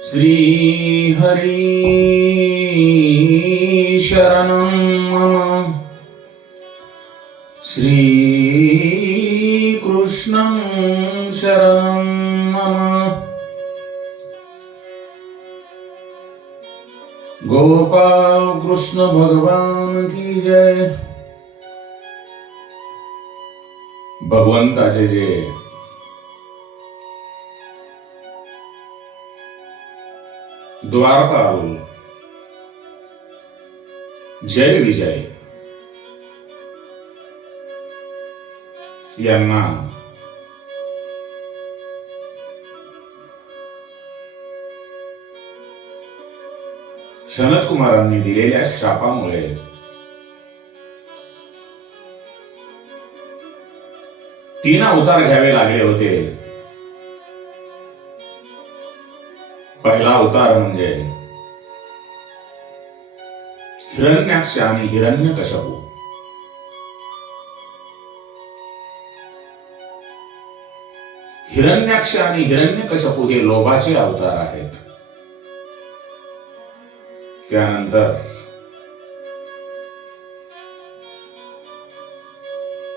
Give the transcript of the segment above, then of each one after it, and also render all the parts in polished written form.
श्री हरी शरणं मम श्री कृष्णं शरणं मम गोपाल कृष्ण भगवान की जय। भगवंताचे जे द्वारपाल जय विजय यांना सनत कुमारांनी दिलेल्या शापामुळे तीन अवतार घ्यावे लागले होते। पहिला अवतार म्हणजे हिरण्याक्ष आणि हिरण्यकश्यपू। हिरण्याक्ष आणि हिरण्यकश्यपू हे लोभाचे अवतार आहेत। त्यानंतर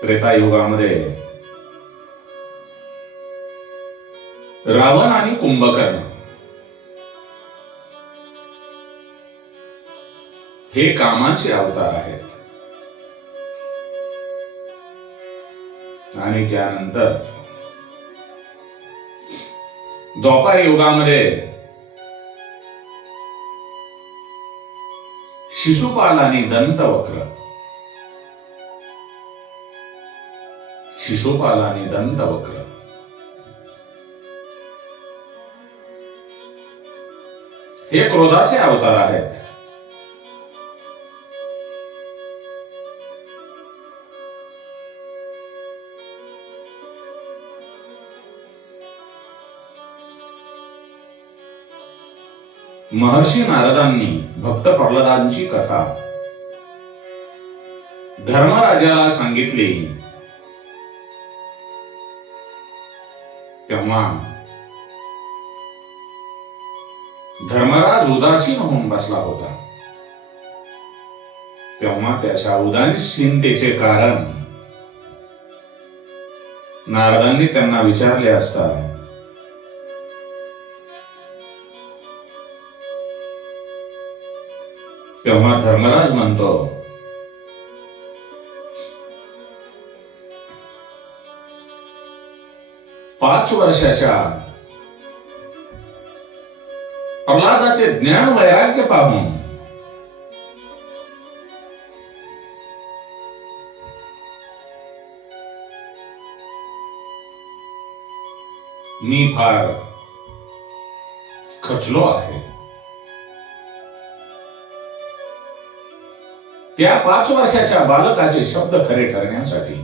त्रेतायुगामध्ये रावण आणि कुंभकर्ण हे कामाचे अवतार आहेत। आणि त्यानंतर द्वापर युगामध्ये शिशुपाल आणि दंतवक्र हे क्रोधाचे अवतार आहेत। महर्षी नारदांनी भक्त प्रल्हादांची कथा धर्मराजाला सांगितली तेव्हा धर्मराज उदासीन होऊन बसला होता। तेव्हा त्याच्या उदासीनतेचे कारण नारदांनी त्यांना विचारले असता तेव्हा धर्मराज म्हणतो, 5 वर्षाच्या प्रल्हादाचे ज्ञान वैराग्य पाहून मी फार खचलो आहे। त्या 5 वर्षाच्या बालकाचे शब्द खरे करण्यासाठी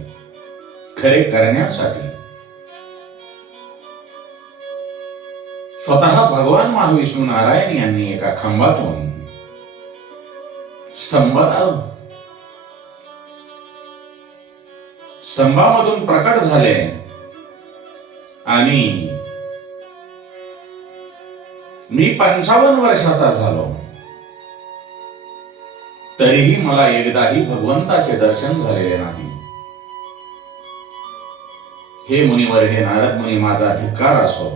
स्वतः भगवान महाविष्णू नारायण यांनी एका खांबातून स्तंभामधून प्रकट झाले आणि मी 55 वर्षाचा झालो तरीही मला एकदाही भगवंताचे दर्शन झालेले नाही। हे मुनिवर, हे नारद मुनी, माझा धिक्कार असो।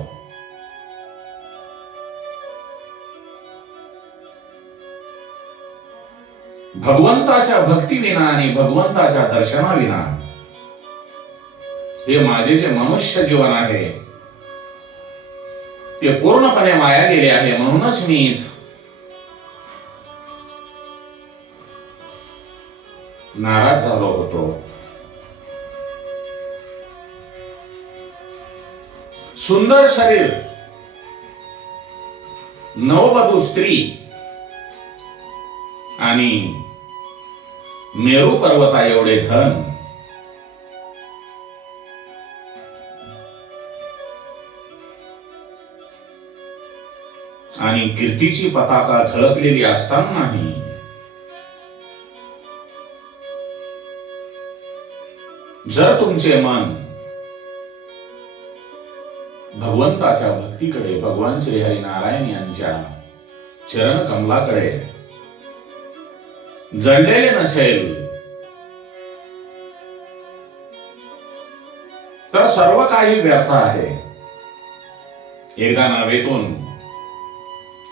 भगवंताच्या भक्तीविना आणि भगवंताच्या दर्शनाविना हे माझे जे मनुष्य जीवन आहे ते पूर्णपणे वाया गेले आहे। म्हणूनच मी नाराज झालो होतो। सुंदर शरीर, नववधू स्त्री आणि मेरू पर्वता एवढे धन आणि कीर्तीची पताका झळकलेली असतानाही जर तुमचे मन भगवंताच्या भक्तीकडे, भगवान श्री हरिनारायण यांच्या चरण कमलाकडे जळलेले नसेल तर सर्व काही व्यर्थ आहे. एकदा नावेतून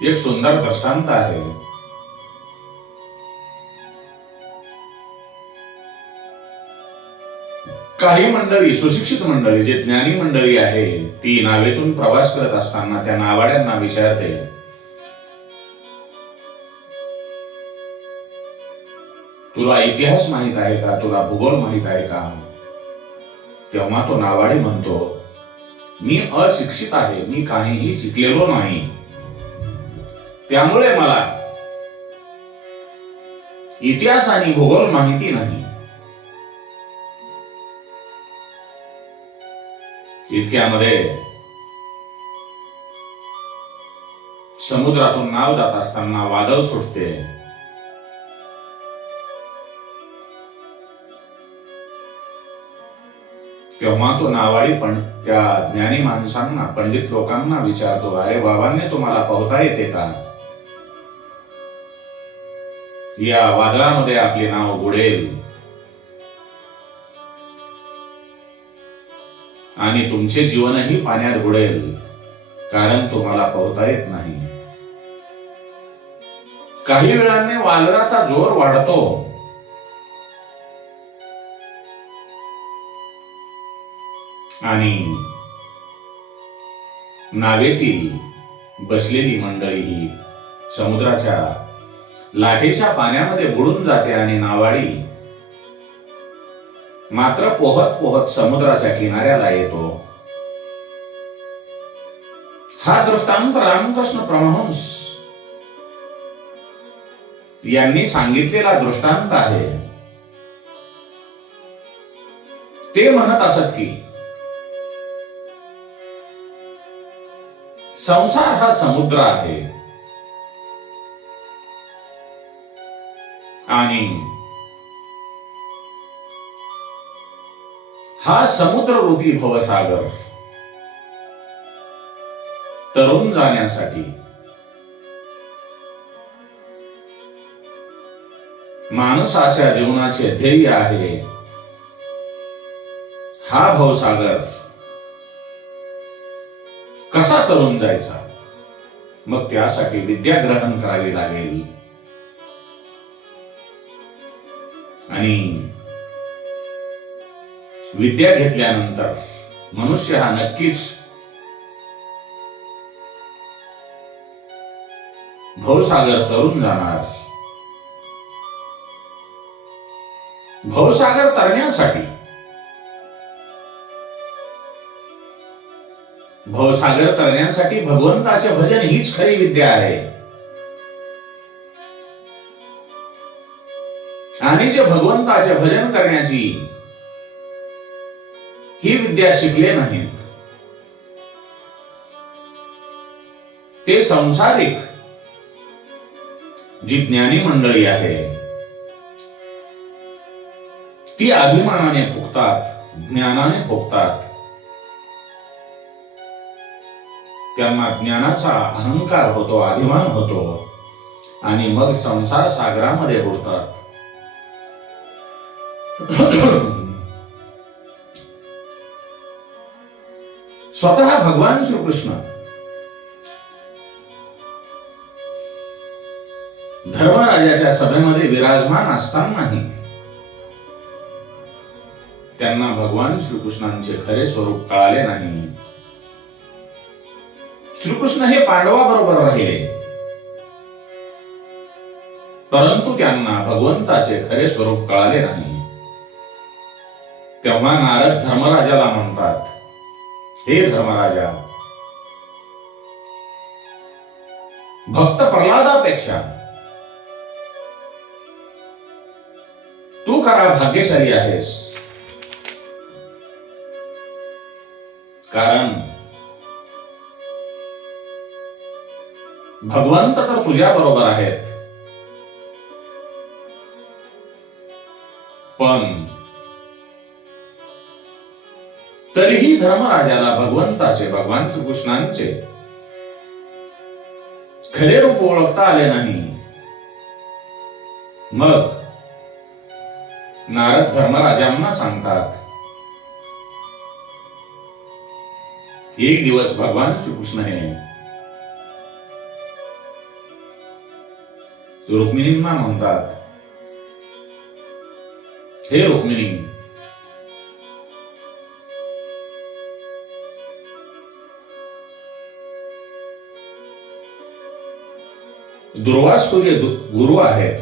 एक सुंदर दृष्टांत आहे. काही मंडळी, सुशिक्षित मंडळी, जे ज्ञानी मंडळी आहे, ती नावेतून प्रवास करत असताना त्या नावाड्यांना विचारते, तुला इतिहास माहित आहे का? तुला भूगोल माहित आहे का? तेव्हा तो नावाडी म्हणतो, मी अशिक्षित आहे, मी काहीही शिकलेलो नाही, त्यामुळे मला इतिहास आणि भूगोल माहिती नाही. इतक्यामध्ये समुद्रातून नाव जात असताना वादळ सुटते. तेव्हा तो नावाडी पण त्या ज्ञानी माणसांना, पंडित लोकांना विचारतो, अरे बाबांनी, तुम्हाला पोहता येते का? या वादळामध्ये आपले नाव बुडेल आणि तुमचे जीवनही पाण्यात बुडेल, कारण तुम्हाला पोहता येत नाही. काही वेळाने वादळाचा जोर वाढतो आणि नावेतील बसलेली मंडळी ही समुद्राच्या लाटेच्या पाण्यामध्ये बुडून जाते आणि नावाडी मात्र पोहत पोहत समुद्राच्या किनाऱ्याला येतो. हा दृष्टांत रामकृष्ण परमहंस यांनी सांगितलेला दृष्टांत आहे. ते म्हणत असत की संसार हा समुद्र आहे आणि हा समुद्र रूपी भवसागर तरुण जाण्यासाठी माणसाच्या जीवनाचे ध्येय आहे. हा भवसागर कसा तरुण जायचा? मग त्यासाठी विद्या ग्रहण करावी लागेल आणि विद्या घेतल्यानंतर मनुष्य हा नक्कीच भवसागर तरुण जाणार. भवसागर तरण्यासाठी, भवसागर तरण्यासाठी भगवंताचे भजन हीच खरी विद्या आहे. आणि जे भगवंताचे भजन करण्याची ही विद्या शिकले नाहीत, ते संसारिक जी ज्ञानी मंडळी आहे ती अभिमानाने फुगतात, ज्ञानाने फुगतात. त्यांना ज्ञानाचा अहंकार होतो, अभिमान होतो आणि मग संसार सागरामध्ये बुडतात. स्वतः भगवान श्रीकृष्ण धर्मराजाच्या सभेमध्ये विराजमान असतानाही त्यांना भगवान श्रीकृष्णांचे खरे स्वरूप कळाले नाही. श्रीकृष्ण हे पांडवाबरोबर राहिले, परंतु त्यांना भगवंताचे खरे स्वरूप कळाले नाही. तेव्हा नारद धर्मराजाला म्हणतात, हे धर्मराजा, भक्त प्रल्हादापेक्षा तू खरा भाग्यशाली आहेस, कारण भगवंत तर तुझ्या बरोबर आहेत, पण तरीही धर्मराजाला भगवंताचे, भगवान श्रीकृष्णांचे खरे रूप ओळखता आले नाही. मग नारद धर्मराजांना सांगतात, एक दिवस भगवान श्रीकृष्ण हे रुक्मिणींना म्हणतात, हे रुक्मिणी, दुर्वास तुझे गुरु आहेत,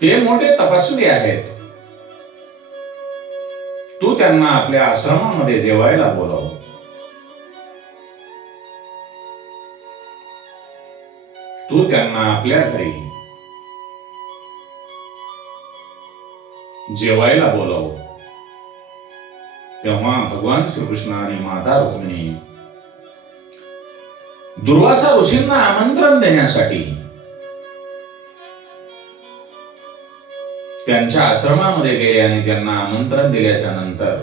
ते मोठे तपस्वी आहेत. तू त्यांना आपल्या आश्रमामध्ये जेवायला बोलव. तू त्यांना आपल्या घरी जेवायला बोलव. तेव्हा भगवान श्रीकृष्ण आणि माता रुक्मिणी दुर्वासा ऋषींना आमंत्रण देण्यासाठी त्यांच्या आश्रमामध्ये गेले आणि त्यांना आमंत्रण दिल्याच्या नंतर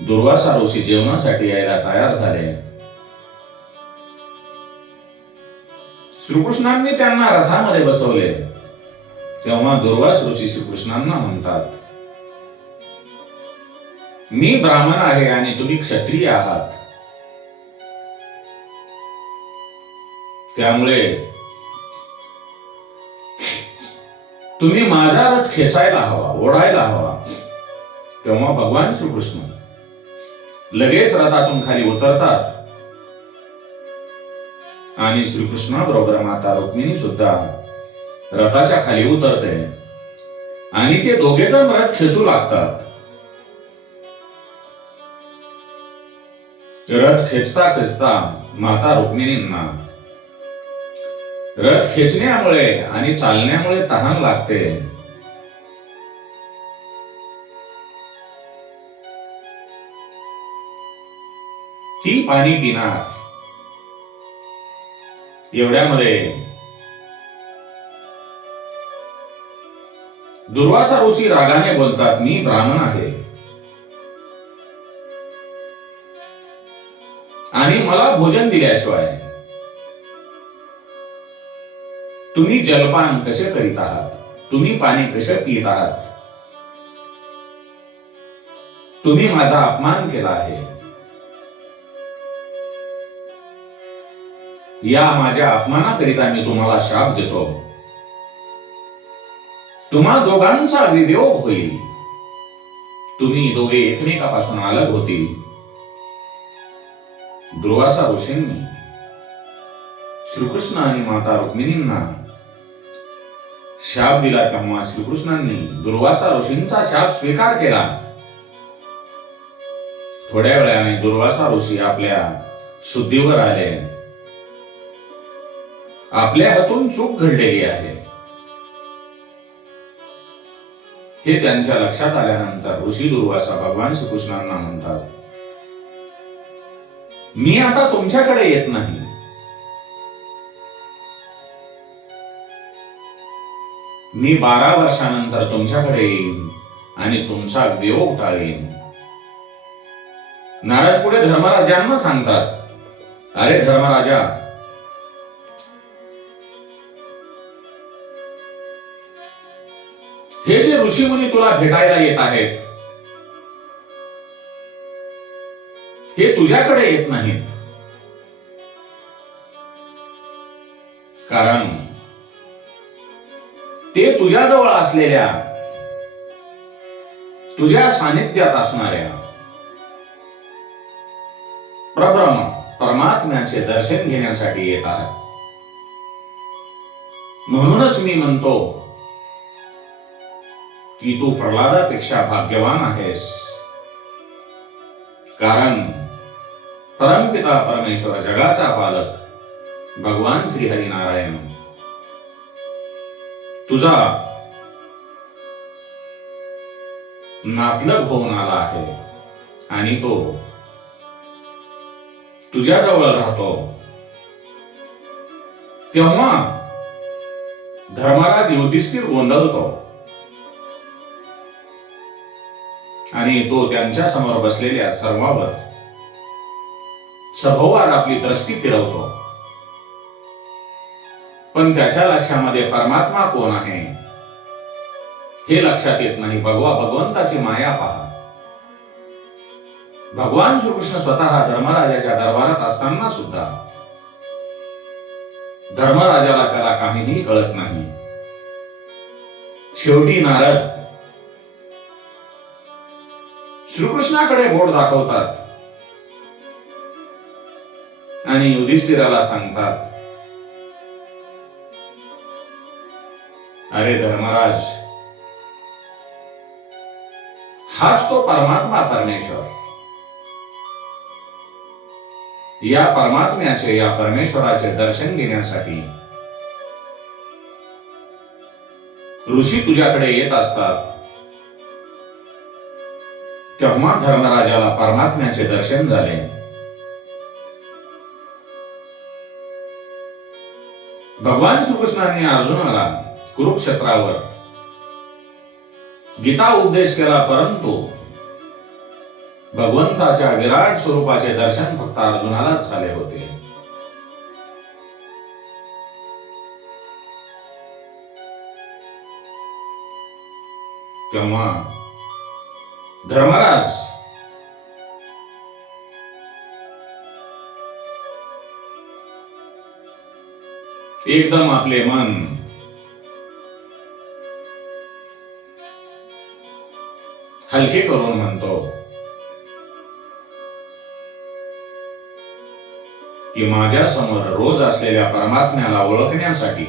दुर्वासा ऋषी जेवणासाठी यायला तयार झाले. श्रीकृष्णांनी त्यांना रथामध्ये बसवले. तेव्हा दुर्वास ऋषी श्रीकृष्णांना म्हणतात, मी ब्राह्मण आहे आणि तुम्ही क्षत्रिय आहात, त्यामुळे तुम्ही माझा रथ खेचायला हवा, ओढायला हवा. तेव्हा भगवान श्रीकृष्ण लगेच रथातून खाली उतरतात आणि श्रीकृष्णाबरोबर माता रुक्मिणी सुद्धा रथाच्या खाली उतरते आणि ते दोघे जण रथ खेचू लागतात. रथ खेचता खेचता माता रुक्मिणींना रथ खेचण्यामुळे आणि चालण्यामुळे तहान लागते. ती पाणी पिणार. एवढ्यामध्ये दुर्वासा ऋषी रागाने बोलतात, मी ब्राह्मण आहे आणि मला भोजन दिल्याशिवाय तुम्ही जलपान कसे करीत आहात, तुम्ही पाणी कसे पित आहात, तुम्ही माझा अपमान केला आहे. या माझ्या अपमानाकरिता मी तुम्हाला शाप देतो. तुम्हा दोघांचा वियोग होईल. तुम्ही दोघे एकमेकापासून अलग होतील. दुर्वासा ऋषींनी श्रीकृष्ण आणि माता रुक्मिणींना शाप दिला. तेव्हा श्रीकृष्णांनी दुर्वासा ऋषींचा शाप स्वीकार केला. थोड्या वेळाने दुर्वासा ऋषी आपल्या शुद्धीवर आले. आपल्या हातून चूक घडलेली आहे हे त्यांच्या लक्षात आल्यानंतर ऋषी दुर्वासा भगवान श्रीकृष्णांना म्हणतात, मी आता तुमच्याकडे येत नाही. मी 12 वर्षानंतर तुमच्याकडे येईन आणि तुमचा वियोग टाळेन. नारद पुढे धर्मराजांना सांगतात, अरे धर्मराजा, हे जे ऋषीमुनी तुला भेटायला येत आहेत, हे तुझ्याकडे येत नाहीत. कारण ते तुझ्याजवळ असलेल्या, तुझ्या सानिध्यात असणाऱ्या परब्रह्म परमात्म्याचे दर्शन घेण्यासाठी येतात. म्हणूनच मी म्हणतो की तू प्रल्हादापेक्षा भाग्यवान आहेस. कारण परमपिता परमेश्वर, जगाचा पालक भगवान श्री हरिनारायण तुझा नातलग होऊन आला आहे आणि तो तुझ्या जवळ राहतो. तेव्हा धर्मराज युधिष्ठिर गोंधळतो आणि तो त्यांच्या समोर बसलेल्या सर्वांवर सभोवार आपली दृष्टी फिरवतो. पण त्याच्या लक्षामध्ये परमात्मा कोण आहे हे लक्षात येत नाही. भगवंताची माया पहा. भगवान श्रीकृष्ण स्वतः धर्मराजाच्या दरबारात असताना सुद्धा धर्मराजाला त्याला काहीही कळत नाही. शेवटी नारद श्रीकृष्णाकडे बोट दाखवतात आणि युधिष्ठिराला सांगतात, अरे धर्मराज, हाच तो परमात्मा परमेश्वर. या परमात्म्याचे, या परमेश्वराचे दर्शन घेण्यासाठी ऋषी तुझ्याकडे येत असतात. तेव्हा धर्मराजाला परमात्म्याचे दर्शन झाले. भगवान श्रीकृष्णाने अर्जुनाला कुरुक्षेत्रावर गीता उपदेश केला, परंतु भगवंताच्या विराट स्वरूपाचे दर्शन फक्त अर्जुनालाच झाले होते. तेव्हा धर्मराज एकदम आपले मन हलके करून म्हणतो की माझ्या समोर रोज असलेल्या परमात्म्याला ओळखण्यासाठी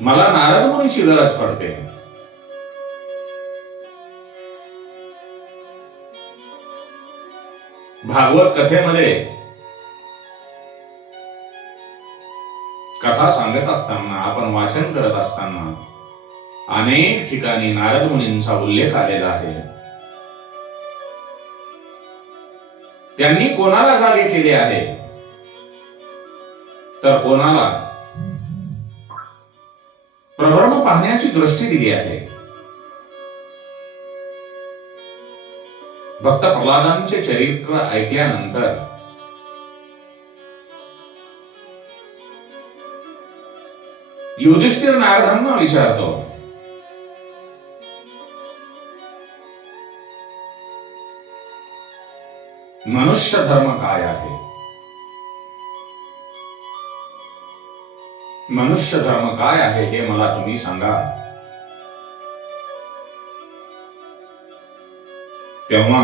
मला नारद मुनीची गरज पडते. भागवत कथेमध्ये कथा सांगत असताना, आपण वाचन करत असताना अनेक ठिकाणी नारद मुनींचा उल्लेख आलेला आहे. त्यांनी कोणाला जागे केले आहे, तर कोणाला प्रभ्रम पाहण्याची दृष्टी दिली आहे. भक्त प्रल्हादांचे चरित्र ऐकल्यानंतर युधिष्ठिर नारदांना विचारतो, मनुष्य धर्म काय आहे? मनुष्य धर्म काय आहे हे मला तुम्ही सांगा. तेव्हा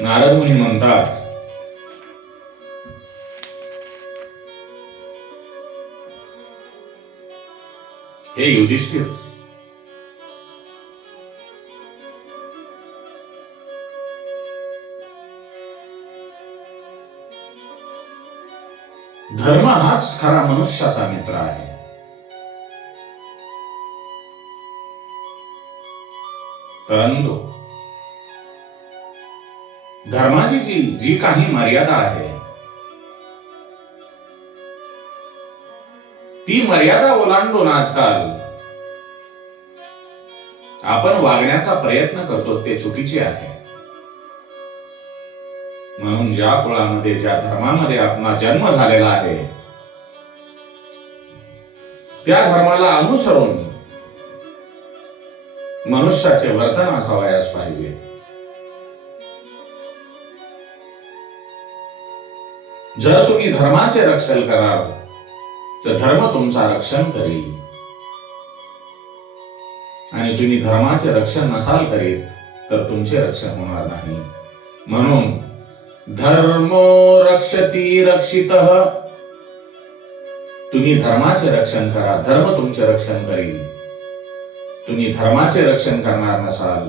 नारद मुनी म्हणतात, हे युधिष्ठिर, धर्म हाच खरा मनुष्याचा मित्र आहे. परंतु धर्माची जी काही मर्यादा आहे, ती मर्यादा ओलांडून आजकाल आपण वागण्याचा प्रयत्न करतो ते चुकीचे आहे. म्हणून ज्या कुळामध्ये, ज्या धर्मामध्ये आपला जन्म झालेला आहे, त्या धर्माला अनुसरून मनुष्याचे वर्तन असावयास पाहिजे. जर तुम्ही धर्माचे रक्षण कराल तर धर्म तुमचा रक्षण करेल, आणि तुम्ही धर्माचे रक्षण नसाल करीत तर तुमचे रक्षण होणार नाही. म्हणून धर्मो रक्षती रक्षितः, तुम्ही धर्माचे रक्षण करा, धर्म तुमचे रक्षण करेल. तुम्ही धर्माचे रक्षण करणार नसाल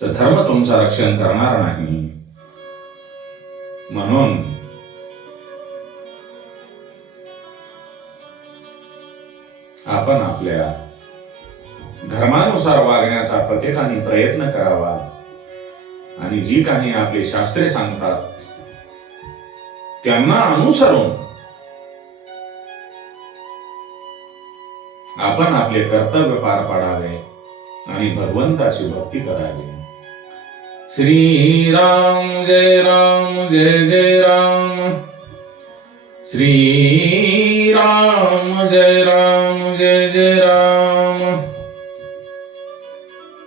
तर धर्म तुमचं रक्षण करणार नाही. म्हणून आपण आपल्या धर्मानुसार वागण्याचा प्रत्येकाने प्रयत्न करावा, आणि जी काही आपले शास्त्रे सांगतात त्यांना अनुसरून आपण आपले कर्तव्य पार पाडावे आणि भगवंताची भक्ती करावी. श्री राम जय राम, श्री राम जय राम.